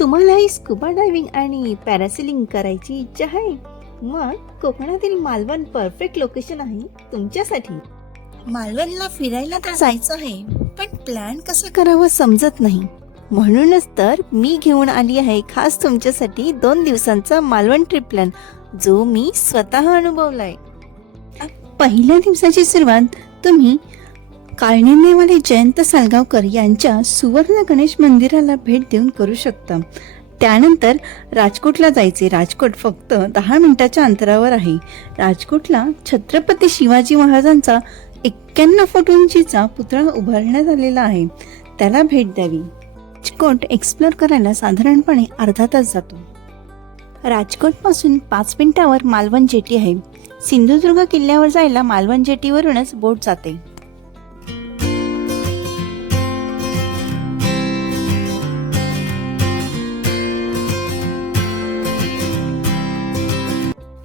तुम्हालाही scuba diving आणि parasailing करायची इच्छा आहे? मग कोकणातील मालवण परफेक्ट लोकेशन आहे तुमच्यासाठी. मालवणला फिरायला तर जायचं आहे, पण प्लॅन कसं करावं समजत नाही. म्हणूनच तर मी घेऊन आली आहे खास तुमच्यासाठी 2 दिवसांचा मालवण ट्रिप प्लॅन, जो मी स्वतः अनुभवलाय. पहिल्या दिवसाची सुरुवात तुम्ही काळनिर्णयवाले जयंत सालगावकर यांच्या सुवर्ण गणेश मंदिराला भेट देऊन करू शकता. त्यानंतर राजकोटला जायचे. राजकोट फक्त 10 मिनिटाच्या अंतरावर आहे. राजकोटला छत्रपती शिवाजी महाराजांचा 91 फूट उंचीचा पुतळा उभारण्यात आलेला आहे, त्याला भेट द्यावी. राजकोट एक्सप्लोर करायला साधारणपणे अर्धा तास जातो. राजकोट पासून 5 मिनिटावर मालवण जेटी आहे. सिंधुदुर्ग किल्ल्यावर जायला मालवण जेटीवरूनच बोट जाते.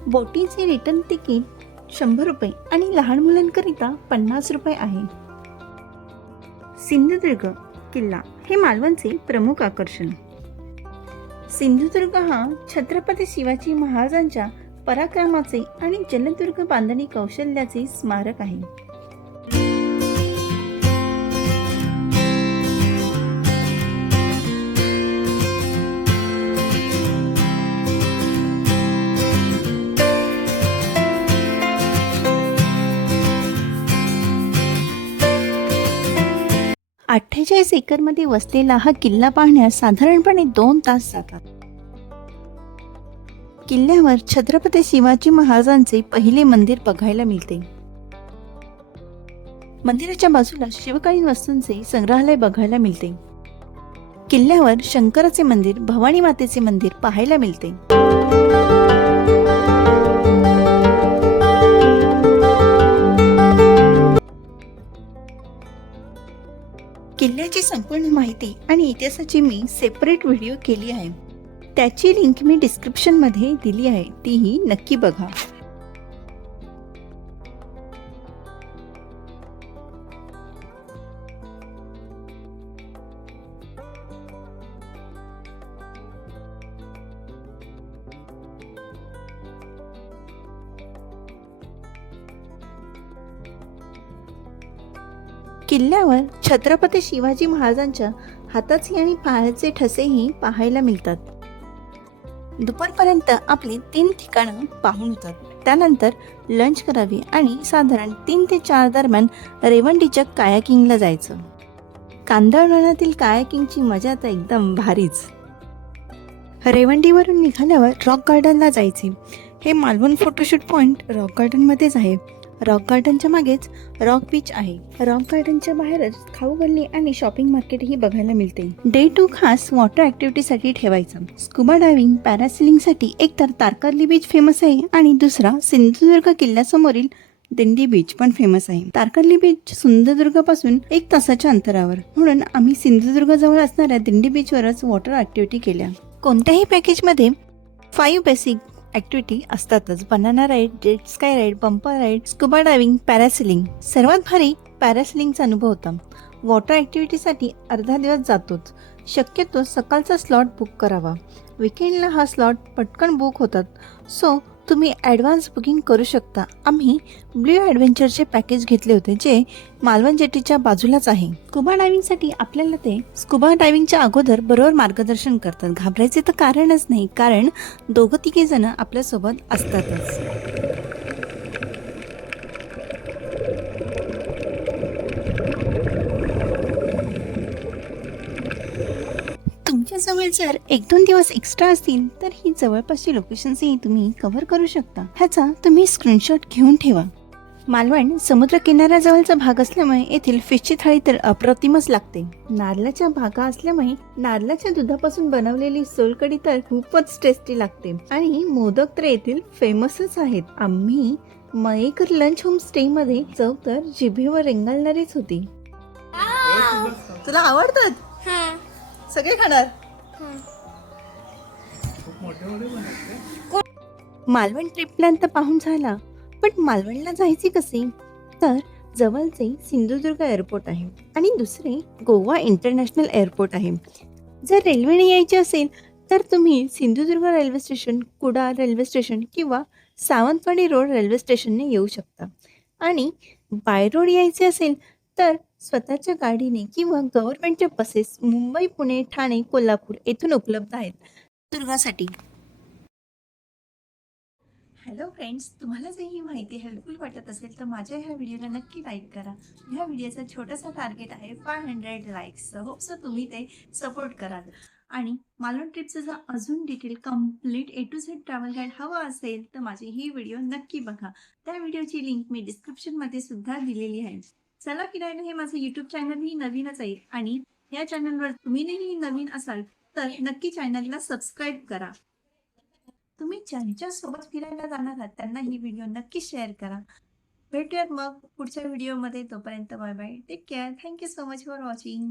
बोटीचे रिटर्न तिकीट 100 रुपये आणि लहान मुलांकरिता 50 रुपये आहे. सिंधुदुर्ग किल्ला हे मालवणचे प्रमुख आकर्षण. सिंधुदुर्ग हा छत्रपती शिवाजी महाराजांच्या पराक्रमाचे आणि जलदुर्ग बांधणी कौशल्याचे स्मारक आहे. अठ्ठेचाळीस एकरमध्ये वसलेला हा किल्ला पाहण्यास साधारणपणे 2 तास जातात. किल्ल्यावर छत्रपती शिवाजी महाराजांचे पहिले मंदिर बघायला मिळते. मंदिराच्या बाजूला शिवकालीन वस्तूंचे संग्रहालय बघायला मिळते. किल्ल्यावर शंकराचे मंदिर, भवानी मातेचे मंदिर पाहायला मिळते. किल्ल्याची संपूर्ण माहिती आणि इतिहासाची मी सेपरेट व्हिडिओ केली आहे. त्याची लिंक मी डिस्क्रिप्शन मध्ये दिली आहे, तीही नक्की बघा. किल्ल्यावर छत्रपती शिवाजी महाराजांच्या हाताचे आणि पायाचे ठसेही पाहायला मिळतात. दुपारपर्यंत आपली 3 ठिकाणं पाहून होतात. त्यानंतर लंच करावी आणि साधारण 3 ते 4 दरम्यान रेवंडीच्या कायाकिंगला जायचं. कांदळवनातील कायाकिंगची मजा तर एकदम भारीच. रेवंडीवरून निघाल्यावर रॉक गार्डनला जायचे. हे मालवण फोटोशूट पॉइंट रॉक गार्डनमध्येच आहे. रॉक गार्डनच्या मागेच रॉक बीच आहे. रॉक गार्डनच्या बाहेरच खाऊ गल्ली आणि शॉपिंग मार्केटही बघायला मिळते. डे 2 खास वॉटर ऍक्टिव्हिटीसाठी ठेवायचा. स्कुबा डायव्हिंग, पॅरासेलिंगसाठी एकतर तारकर्ली बीच फेमस आहे आणि दुसरा सिंधुदुर्ग किल्ल्यासमोरील दिंडी बीच पण फेमस आहे. तारकर्ली बीच सिंधुदुर्गापासून 1 तासाच्या अंतरावर, म्हणून आम्ही सिंधुदुर्ग जवळ असणाऱ्या दिंडी बीचवरच वॉटर ऍक्टिव्हिटी केल्या. कोणत्याही पॅकेजमध्ये 5 बेसिक ऍक्टिव्हिटी असतातच. Banana ride, jet sky ride, bumper ride, scuba diving, parasailing. सर्वात भारी पॅरासेलिंगचा अनुभव होता. वॉटर ऍक्टिव्हिटीसाठी अर्धा दिवस जातोच. शक्यतो सकाळचा स्लॉट बुक करावा. विकेंडला हा स्लॉट पटकन बुक होतात, सो तुम्ही ॲडव्हान्स बुकिंग करू शकता. आम्ही ब्ल्यू ॲडव्हेंचरचे पॅकेज घेतले होते, जे मालवण जेटीच्या बाजूलाच आहे. स्कुबा डायव्हिंगसाठी आपल्याला ते स्कुबा डायव्हिंगच्या अगोदर बरोबर मार्गदर्शन करतात. घाबरायचे तर कारणच नाही, कारण 2-3 जण आपल्यासोबत असतातच. तुमच्या जवळ जर 1-2 दिवस एक्स्ट्रा असतील तर ही जवळपासची लोकेशन्सही तुम्ही कव्हर करू शकता. ह्याचा तुम्ही स्क्रीनशॉट घेऊन ठेवा. मालवण समुद्र किनाऱ्याजवळचा भाग असल्यामुळे येथील फिशची थाळी तर अप्रतिमच लागते. नारळाच्या बागा असल्यामुळे नारळाच्या दुधापासून बनवलेली सोलकढी तर खूपच टेस्टी लागते आणि मोदक तर येथील फेमसच आहेत. आम्ही मयेकर लंच होम स्टे मध्ये चव तर जिभेवर रेंगाळणारीच होती. तुला आवडतात? सगळे खाणार. मालवण ट्रिप प्लॅन तर पाहून झाला, पण मालवणला जायचे कसे? तर जवळचे सिंधुदुर्ग एअरपोर्ट आहे आणि दुसरे गोवा इंटरनॅशनल एअरपोर्ट आहे. जर रेल्वेने यायचे असेल तर तुम्ही Sindhudurg railway station, Kudal railway station किंवा सावंतवाडी रोड रेल्वे स्टेशनने येऊ शकता. आणि बाय रोड यायचे असेल तर स्वतःच्या गाडीने किंवा गव्हर्नमेंटच्या बसेस मुंबई, पुणे, ठाणे, कोल्हापूर येथून उपलब्ध आहेत. दुर्गासाठी. हॅलो फ्रेंड्स, तुम्हाला जर ही माहिती हेल्पफुल वाटत असेल तर माझ्या ह्या व्हिडिओला नक्की लाईक करा. ह्या व्हिडिओचा छोटासा टार्गेट आहे 500 लाईक्स. होप सो तुम्ही ते सपोर्ट कराल. आणि मालवण ट्रिपचं जर अजून detail complete A to Z travel guide हवं असेल तर माझी ही व्हिडिओ नक्की बघा. त्या व्हिडिओची लिंक मी डिस्क्रिप्शनमध्ये सुद्धा दिलेली आहे. चला फिरायला हे माझं यूट्यूब चॅनलही नवीनच आहे आणि या चॅनलवर तुम्हीही नवीन असाल तर नक्की चॅनलला सबस्क्राईब करा. तुम्ही ज्यांच्यासोबत फिरायला जाणार आहात त्यांना ही व्हिडिओ नक्की शेअर करा. भेटूयात मग पुढच्या व्हिडिओमध्ये. तोपर्यंत bye bye. Take care. Thank you so much for watching.